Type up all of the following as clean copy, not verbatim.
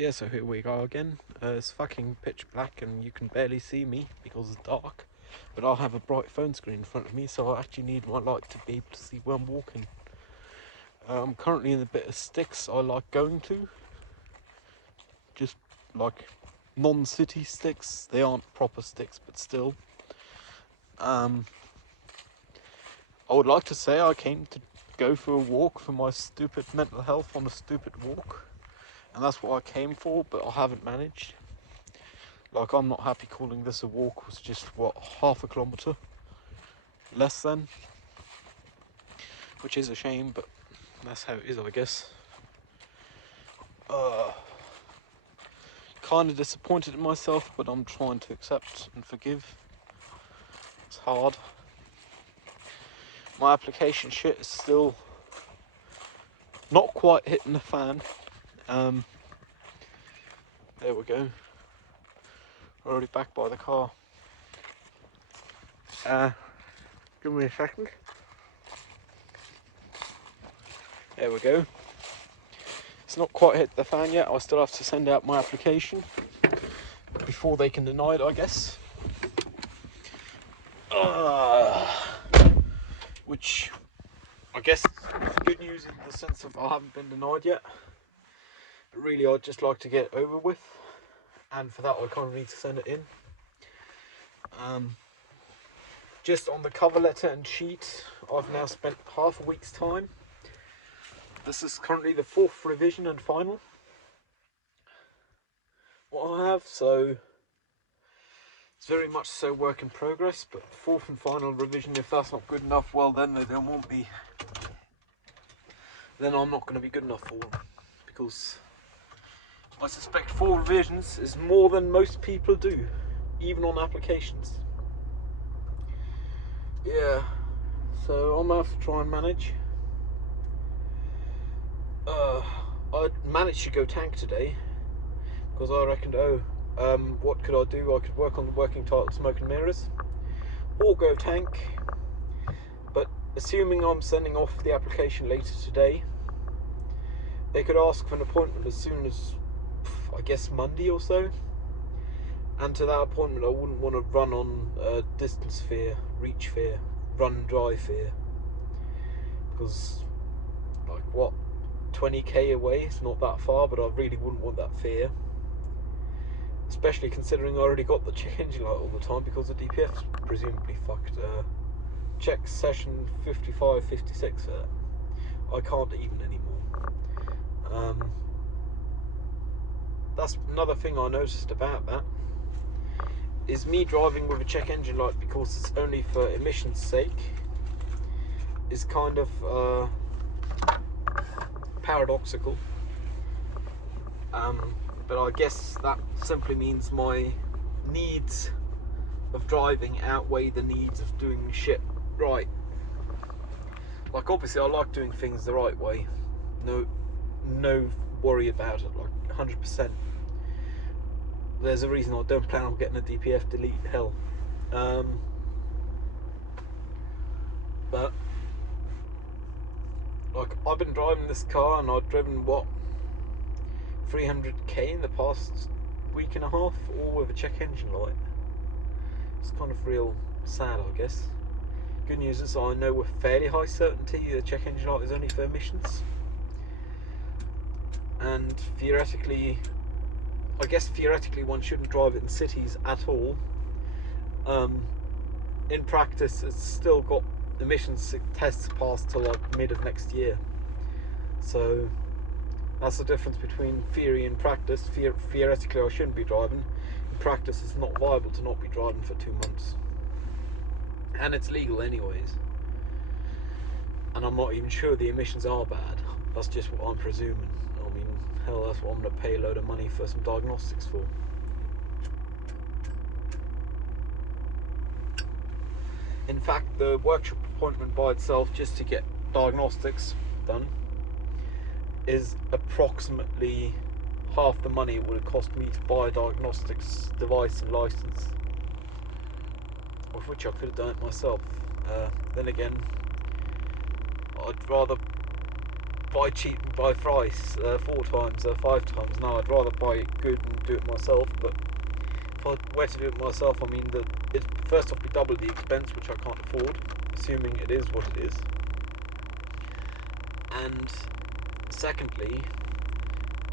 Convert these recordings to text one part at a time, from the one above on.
Yeah, so here we go again. It's fucking pitch black and you can barely see me because it's dark. But I'll have a bright phone screen in front of me, so I actually need my light to be able to see where I'm walking. I'm currently in a bit of sticks I like going to. Just like non-city sticks. They aren't proper sticks, but still. I would like to say I came to go for a walk for my stupid mental health on a stupid walk. And that's what I came for, but I haven't managed. Like, I'm not happy calling this a walk. It was just, what, half a kilometre? Less than. Which is a shame, but that's how it is, I guess. Kind of disappointed in myself, but I'm trying to accept and forgive. It's hard. My application shit is still not quite hitting the fan. There we go. Already back by the car. Give me a second. There we go. It's not quite hit the fan yet. I still have to send out my application before they can deny it, I guess. Which I guess is good news in the sense of I haven't been denied yet. But really, I'd just like to get it over with. And for that, I kind of need to send it in. Just on the cover letter and sheet, I've now spent half a week's time. This is currently the 4th revision and final. What I have, so it's very much so work in progress, but 4th and final revision, if that's not good enough, well then there won't be. Then I'm not going to be good enough for them, because I suspect 4 revisions is more than most people do, even on applications. Yeah, so I'm going to have to try and manage. I managed to go tank today, because I reckoned, what could I do? I could work on the working title Smoke and Mirrors, or go tank. But assuming I'm sending off the application later today, they could ask for an appointment as soon as, I guess, Monday or so. And to that appointment, I wouldn't want to run on distance fear, reach fear, run dry fear. Because, like, what, 20k away? It's not that far, but I really wouldn't want that fear. Especially considering I already got the check engine light all the time because the DPF's presumably fucked. Check session 55, 56 for that. I can't even anymore. That's another thing I noticed about that. Is me driving with a check engine light because it's only for emissions sake is kind of paradoxical. But I guess that simply means my needs of driving outweigh the needs of doing shit right. Like, obviously I like doing things the right way. No worry about it, like 100%. There's a reason I don't plan on getting a DPF delete, hell. But like, I've been driving this car and I've driven 300k in the past week and a half, all with a check engine light. It's kind of real sad, I guess. Good news is I know with fairly high certainty the check engine light is only for emissions. And theoretically one shouldn't drive it in cities at all. In practice, it's still got emissions tests passed till like mid of next year. So that's the difference between theory and practice. Theoretically, I shouldn't be driving. In practice, it's not viable to not be driving for 2 months. And it's legal anyways. And I'm not even sure the emissions are bad. That's just what I'm presuming. I mean, hell, that's what I'm going to pay a load of money for some diagnostics for. In fact, the workshop appointment by itself, just to get diagnostics done, is approximately half the money it would have cost me to buy a diagnostics device and license, of which I could have done it myself. Then again, I'd rather buy cheap and buy thrice, 4 times, 5 times. No, I'd rather buy it good and do it myself. But if I were to do it myself, I mean, it's first off be double the expense, which I can't afford, assuming it is what it is. And secondly,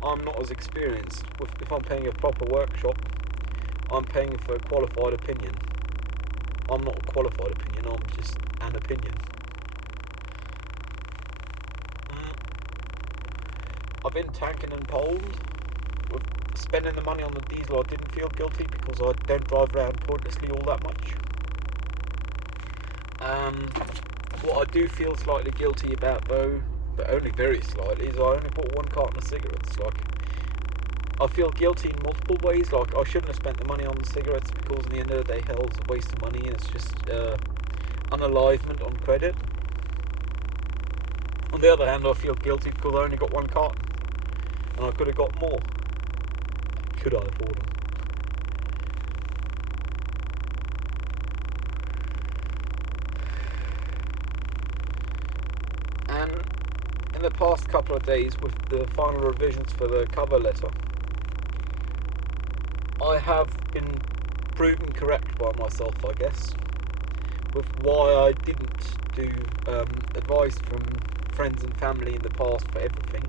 I'm not as experienced. If I'm paying a proper workshop, I'm paying for a qualified opinion. I'm not a qualified opinion, I'm just an opinion. I've been tanking in Poland. With spending the money on the diesel, I didn't feel guilty because I don't drive around pointlessly all that much. What I do feel slightly guilty about though, but only very slightly, is I only bought 1 carton of cigarettes. Like, I feel guilty in multiple ways. Like, I shouldn't have spent the money on the cigarettes because in the end of the day, hell's a waste of money and it's just unalivement on credit. On the other hand, I feel guilty because I only got 1 carton and I could have got more. Could I afford them? And in the past couple of days, with the final revisions for the cover letter, I have been proven correct by myself, I guess, with why I didn't do advice from friends and family in the past for everything,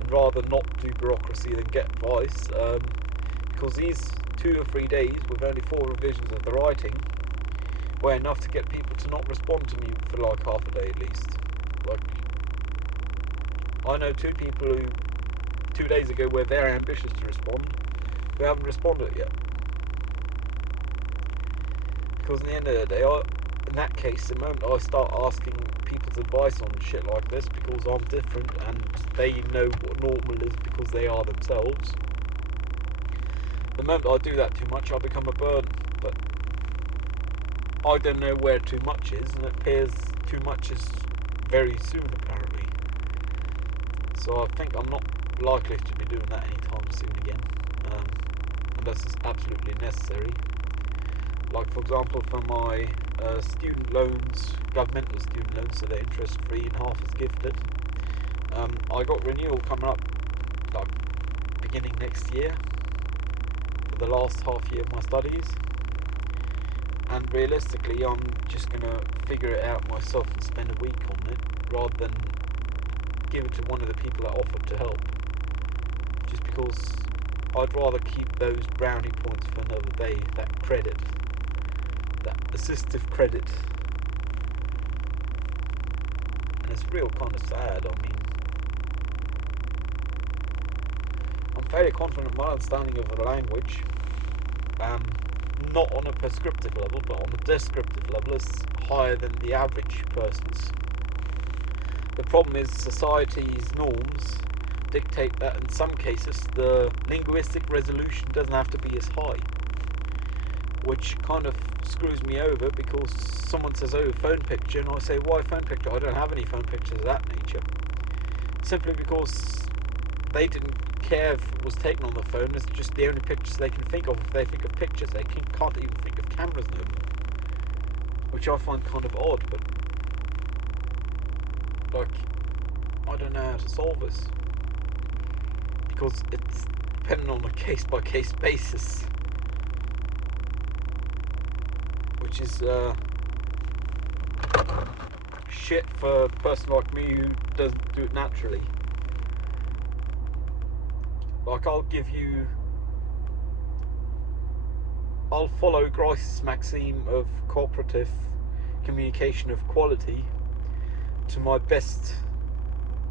and rather not do bureaucracy than get advice, because these 2 or 3 days with only 4 revisions of the writing were enough to get people to not respond to me for like half a day at least. Like, I know 2 people who 2 days ago were very ambitious to respond, who haven't responded yet. Because in the end of the day, in that case, the moment I start asking people's advice on shit like this, because I'm different and they know what normal is because they are themselves, the moment I do that too much, I become a burden. But I don't know where too much is, and it appears too much is very soon, apparently. So I think I'm not likely to be doing that anytime soon again, unless it's absolutely necessary. Like, for example, for my student loans, governmental student loans, so they're interest free and half is gifted, I got renewal coming up like beginning next year for the last half year of my studies, and realistically I'm just going to figure it out myself and spend a week on it rather than give it to one of the people that offered to help, just because I'd rather keep those brownie points for another day, that credit, that assistive credit. And it's real kind of sad. I mean, I'm fairly confident my understanding of the language, not on a prescriptive level, but on a descriptive level, is higher than the average person's. The problem is society's norms dictate that in some cases the linguistic resolution doesn't have to be as high, which kind of screws me over because someone says, oh, phone picture, and I say, why phone picture? I don't have any phone pictures of that nature. Simply because they didn't care if it was taken on the phone. It's just the only pictures they can think of. If they think of pictures, they can't even think of cameras no more, which I find kind of odd. But like, I don't know how to solve this because it's dependent on a case-by-case basis, which is shit for a person like me who doesn't do it naturally. Like, I'll follow Grice's maxim of cooperative communication of quality to my best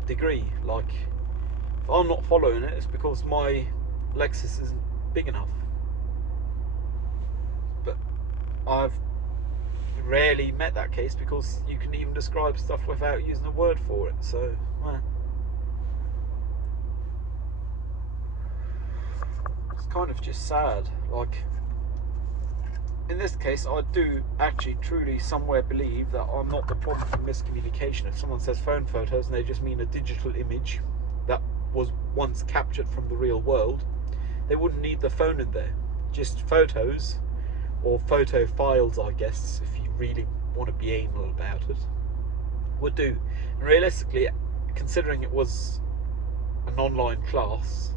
degree. Like, if I'm not following it, it's because my Lexus isn't big enough. But I've rarely met that case because you can even describe stuff without using a word for it. So, it's kind of just sad. Like, in this case, I do actually truly somewhere believe that I'm not the problem for miscommunication. If someone says phone photos and they just mean a digital image that was once captured from the real world, they wouldn't need the phone in there. Just photos, or photo files, I guess, if you really want to be anal about it, would do. And realistically, considering it was an online class,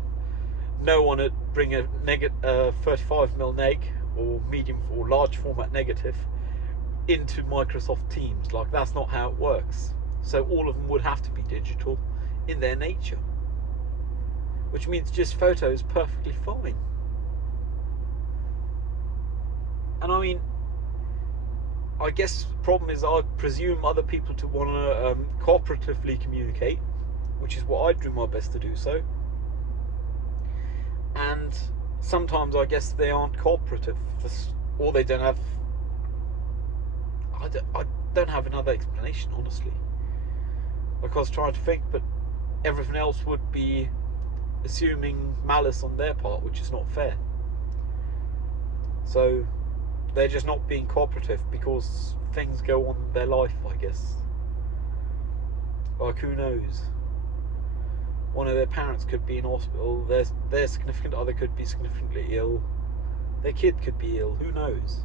no one would bring a 35mm neg or medium or large format negative into Microsoft Teams. Like, that's not how it works. So all of them would have to be digital in their nature, which means just photos perfectly fine. And I mean, I guess the problem is I presume other people to want to cooperatively communicate, which is what I do my best to do so. And sometimes I guess they aren't cooperative, or they don't have. I don't have another explanation, honestly. Like, I was trying to think, but everything else would be assuming malice on their part, which is not fair. So they're just not being cooperative because things go on in their life, I guess. Like, who knows? One of their parents could be in hospital, their significant other could be significantly ill, their kid could be ill, who knows?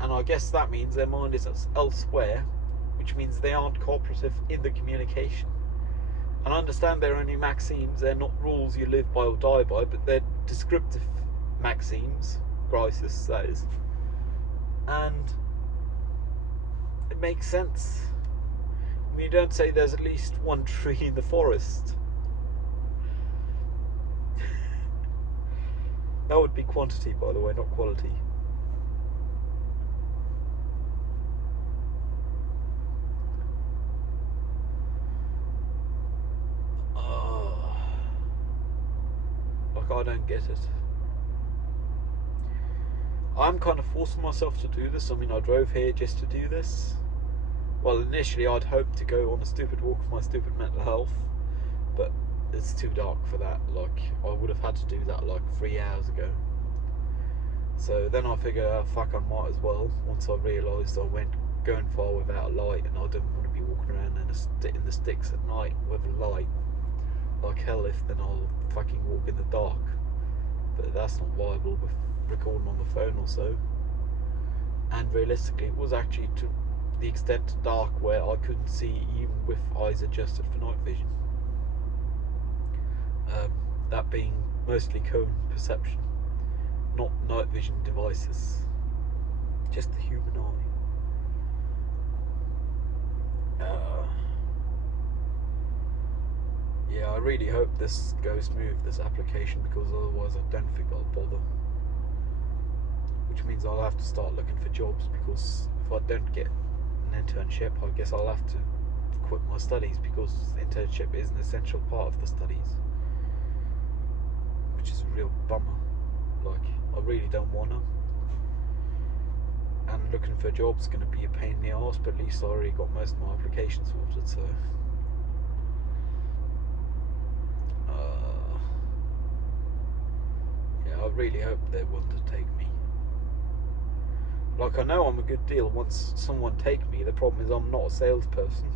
And I guess that means their mind is elsewhere, which means they aren't cooperative in the communication. And I understand they're only maxims, they're not rules you live by or die by, but they're descriptive maxims, crisis that is. And it makes sense. I mean, you don't say there's at least one tree in the forest. That would be quantity, by the way, not quality. Like, I don't get it. I'm kind of forcing myself to do this. I mean, I drove here just to do this. Well, initially I'd hoped to go on a stupid walk for my stupid mental health, but it's too dark for that. Like, I would have had to do that like 3 hours ago. So then I figured, oh, fuck, I might as well. Once I realised I went going far without a light, and I didn't want to be walking around in the sticks at night with a light. Like hell, if then I'll fucking walk in the dark. But that's not viable with recording on the phone or so. And realistically, it was actually to the extent dark where I couldn't see even with eyes adjusted for night vision. That being mostly cone perception, not night vision devices, just the human eye. Yeah, I really hope this goes smooth, this application, because otherwise I don't think I'll bother. Which means I'll have to start looking for jobs, because if I don't get an internship, I guess I'll have to quit my studies, because internship is an essential part of the studies. Which is a real bummer. Like, I really don't want to. And looking for jobs is going to be a pain in the arse, but at least I already got most of my applications sorted, so... I really hope they want to take me. Like, I know I'm a good deal once someone take me. The problem is I'm not a salesperson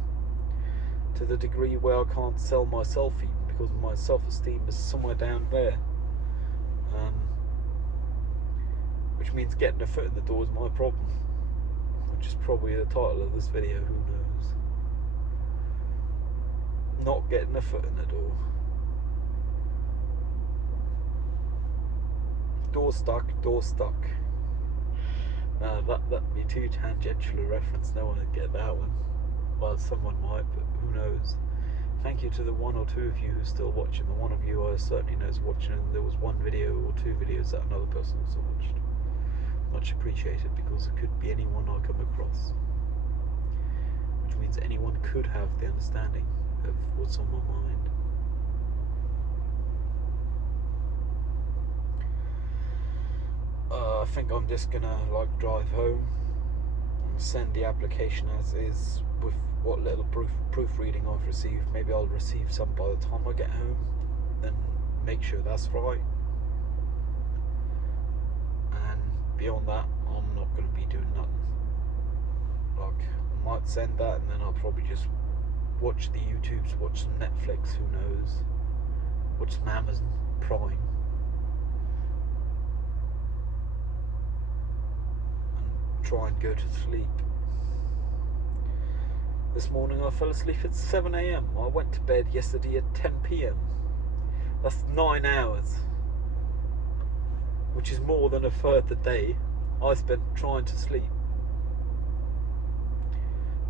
to the degree where I can't sell myself even, because my self-esteem is somewhere down there. Which means getting a foot in the door is my problem, which is probably the title of this video, who knows. Not getting a foot in the door. Door stuck, door stuck. That'd be too tangential a reference, no one would get that one. Well, someone might, but who knows. Thank you to the one or two of you who's still watching. The one of you I certainly know is watching, and there was one video or two videos that another person also watched. Much appreciated, because it could be anyone I come across. Which means anyone could have the understanding of what's on my mind. I think I'm just gonna drive home and send the application as is with what little proofreading I've received. Maybe I'll receive some by the time I get home, then make sure that's right. And beyond that, I'm not gonna be doing nothing. I might send that, and then I'll probably just watch the YouTubes, watch some Netflix, who knows, watch some Amazon Prime. Try and go to sleep. This morning I fell asleep at 7 a.m. I went to bed yesterday at 10 p.m. That's 9 hours, which is more than a third the day I spent trying to sleep.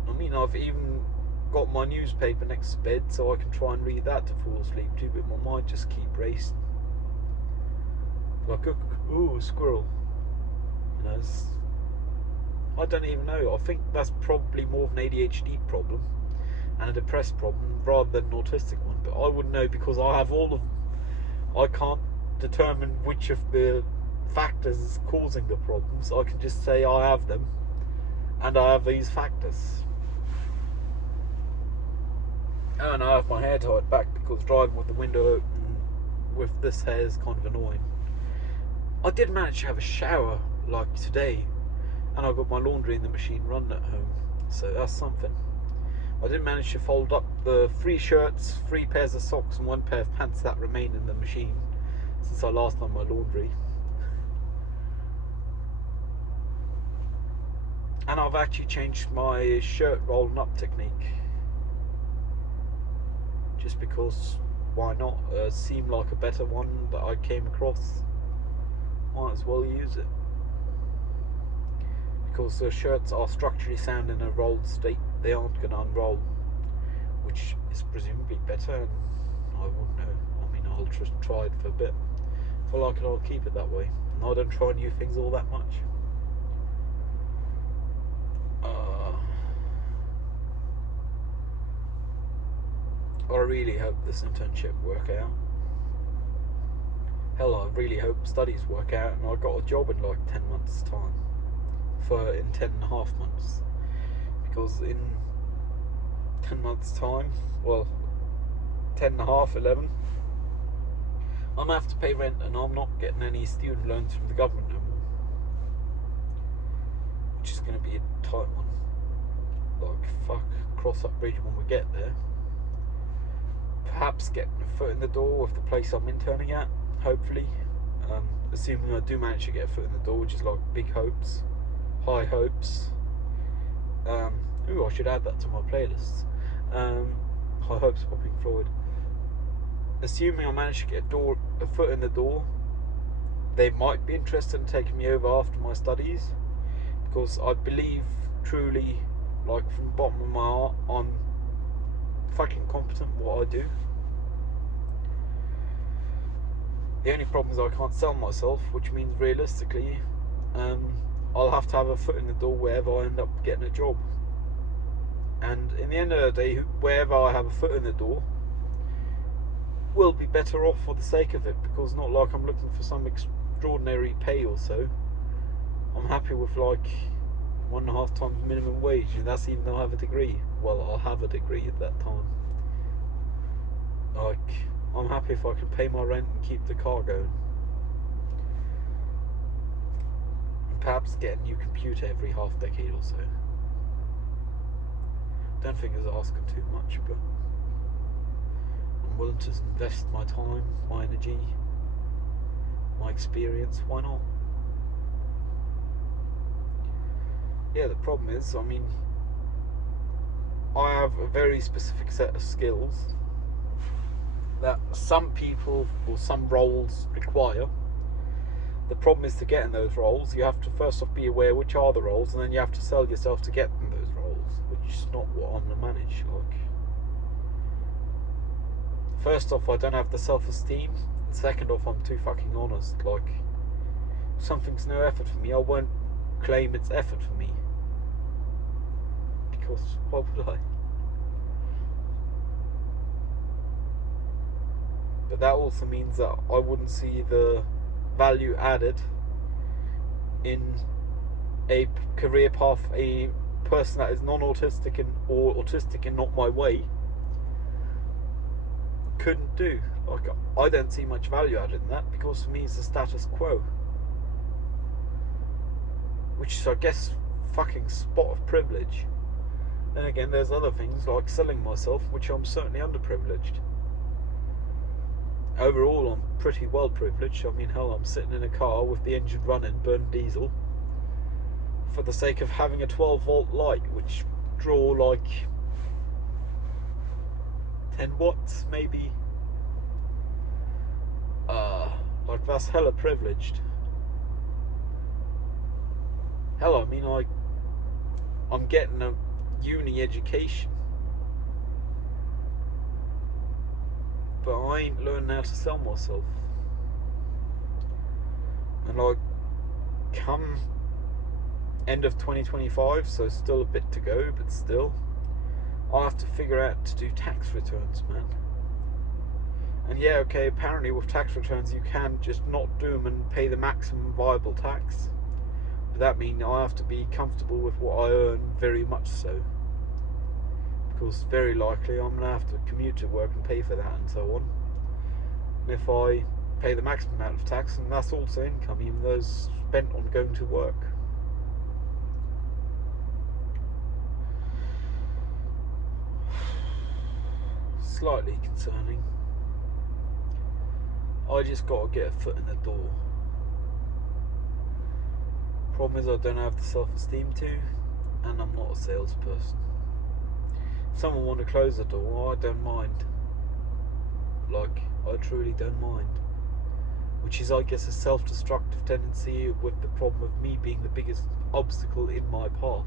I mean, I've even got my newspaper next to bed so I can try and read that to fall asleep too, but my mind just keep racing. Like, ooh, squirrel. You know, I don't even know. I think that's probably more of an ADHD problem and a depressed problem rather than an autistic one. But I wouldn't know because I have I can't determine which of the factors is causing the problems. I can just say I have them and I have these factors. Oh, and I have my hair tied back because driving with the window open with this hair is kind of annoying. I did manage to have a shower like today, and I got my laundry in the machine running at home, so that's something. I did manage to fold up the 3 shirts, 3 pairs of socks and 1 pair of pants that remain in the machine since I last done my laundry. And I've actually changed my shirt rolling up technique. Just because, why not? Seemed like a better one that I came across. Might as well use it. Because the shirts are structurally sound in a rolled state, they aren't going to unroll, which is presumably better, and I wouldn't know. I mean, I'll just try it for a bit. If I like it, I'll keep it that way. And I don't try new things all that much. I really hope this internship work out. Hell, I really hope studies work out and I got a job in like 10 months time. In 10.5 months. Because in 10 months time, well, 10.5, 11, I'm going to have to pay rent and I'm not getting any student loans from the government no more. Which is going to be a tight one. Like, fuck, cross that bridge when we get there. Perhaps getting a foot in the door with the place I'm interning at, hopefully. Assuming I do manage to get a foot in the door, which is like big hopes, high hopes. Ooh, I should add that to my playlists. High hopes by Pink Floyd. Assuming I manage to get a foot in the door, they might be interested in taking me over after my studies, because I believe truly, like from the bottom of my heart, I'm fucking competent at what I do. The only problem is I can't sell myself, which means realistically I'll have to have a foot in the door wherever I end up getting a job. And in the end of the day, wherever I have a foot in the door will be better off for the sake of it, because not like I'm looking for some extraordinary pay or so. I'm happy with like 1.5 times minimum wage, and that's even though I have a degree. Well, I'll have a degree at that time. Like, I'm happy if I can pay my rent and keep the car going. And perhaps get a new computer every half decade or so. Don't think it's asking too much, but I'm willing to invest my time, my energy, my experience. Why not? Yeah, the problem is, I mean, I have a very specific set of skills that some people or some roles require. The problem is, to get in those roles, you have to first off be aware which are the roles, and then you have to sell yourself to get in those roles, which is not what I'm going to manage. Like, first off, I don't have the self-esteem. Second off, I'm too fucking honest. Like, if something's no effort for me, I won't claim it's effort for me. Because why would I? But that also means that I wouldn't see the value added in a career path a person that is non-autistic or autistic and not my way couldn't do. Like, I don't see much value added in that, because for me it's the status quo, which is, I guess, fucking spot of privilege. Then again, there's other things like selling myself, which I'm certainly underprivileged. Overall, I'm pretty well privileged. I mean, hell, I'm sitting in a car with the engine running, burning diesel, for the sake of having a 12-volt light, which draw like 10 watts maybe. Like that's hella privileged. Hell, I mean, I'm getting a uni education, but I ain't learning how to sell myself. And like, come end of 2025, so still a bit to go, but still, I'll have to figure out to do tax returns, man. And yeah, okay, apparently with tax returns you can just not do them and pay the maximum viable tax. But that means I have to be comfortable with what I earn, very much so. Because very likely I'm going to have to commute to work and pay for that and so on. And if I pay the maximum amount of tax, then that's also income, even though it's spent on going to work. Slightly concerning. I just got to get a foot in the door. Problem is I don't have the self-esteem to, and I'm not a salesperson. If someone want to close the door, I don't mind. Like, I truly don't mind. Which is, I guess, a self-destructive tendency with the problem of me being the biggest obstacle in my path.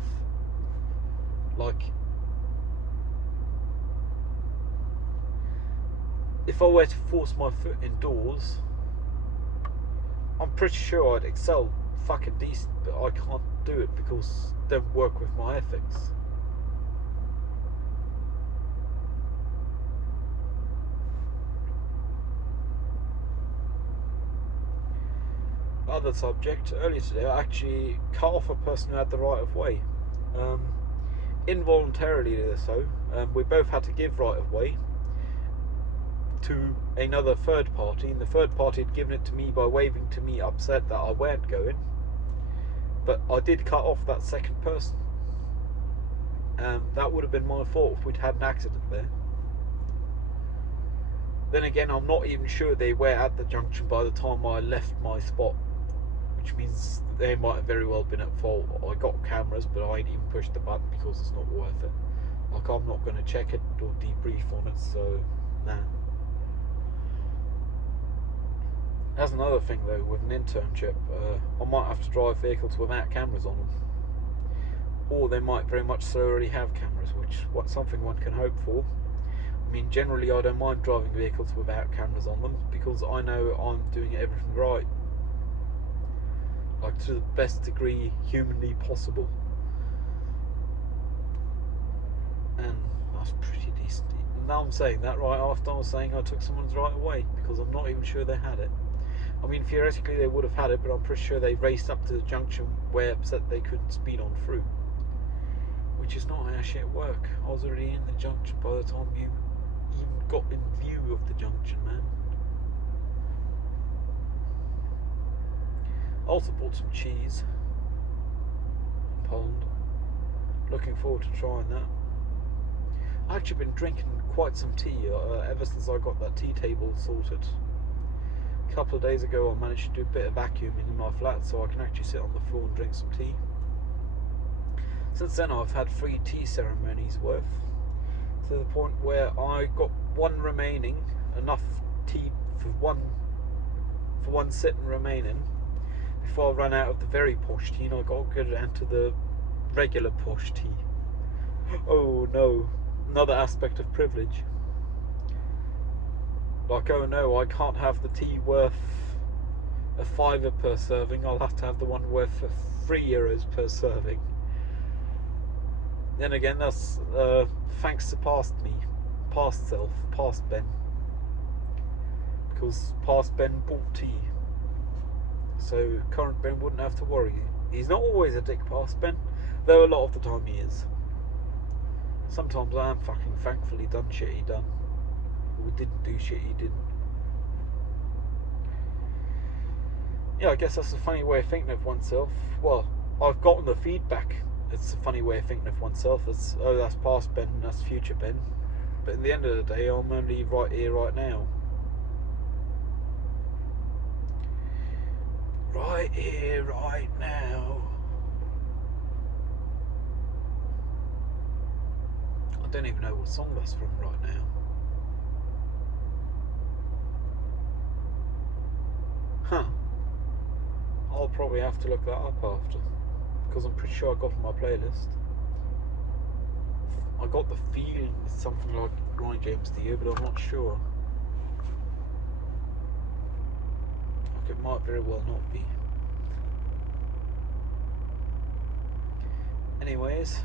Like, if I were to force my foot indoors, I'm pretty sure I'd excel fucking decent, but I can't do it because it don't work with my ethics. Other subject, earlier today I actually cut off a person who had the right of way. Involuntarily so. We both had to give right of way to another third party, and the third party had given it to me by waving to me, upset that I weren't going. But I did cut off that second person. That would have been my fault if we'd had an accident there. Then again, I'm not even sure they were at the junction by the time I left my spot, which means they might have very well been at fault. I got cameras, but I ain't even pushed the button because it's not worth it. Like, I'm not going to check it or debrief on it, so nah. That's another thing though, with an internship, I might have to drive vehicles without cameras on them. Or they might very much so already have cameras, which is something one can hope for. I mean, generally I don't mind driving vehicles without cameras on them, because I know I'm doing everything right. Like, to the best degree humanly possible. And that's pretty decent. And now I'm saying that right after I was saying I took someone's right away, because I'm not even sure they had it. I mean, theoretically they would have had it, but I'm pretty sure they raced up to the junction where upset they couldn't speed on through. Which is not how shit work. I was already in the junction by the time you even got in view of the junction, man. I also bought some cheese in Poland. Looking forward to trying that. I've actually been drinking quite some tea ever since I got that tea table sorted. A couple of days ago I managed to do a bit of vacuuming in my flat so I can actually sit on the floor and drink some tea. Since then I've had 3 tea ceremonies worth, to the point where I got one remaining, enough tea for one sitting remaining, before I ran out of the very posh tea, and I got to go down to the regular posh tea. Oh no, another aspect of privilege. Like, oh no, I can't have the tea worth a £5 per serving, I'll have to have the one worth €3 per serving. Then again, that's thanks to past me, past self, past Ben. Because past Ben bought tea. So current Ben wouldn't have to worry. He's not always a dick, past Ben, though a lot of the time he is. Sometimes I am fucking thankfully done shit he done. Or didn't do shit he didn't. Yeah, I guess that's a funny way of thinking of oneself. Well, I've gotten the feedback. It's a funny way of thinking of oneself. It's, oh, that's past Ben, that's future Ben. But at the end of the day, I'm only right here, right now. Right here, right now. I don't even know what song that's from right now. Huh. I'll probably have to look that up after, because I'm pretty sure I got it on my playlist. I got the feeling it's something like Ryan James Dio, but I'm not sure. Like, it might very well not be. Anyways,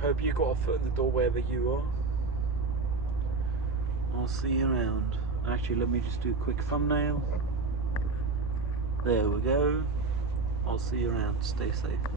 hope you got a foot in the door wherever you are. I'll see you around. Actually, let me just do a quick thumbnail. There we go. I'll see you around. Stay safe.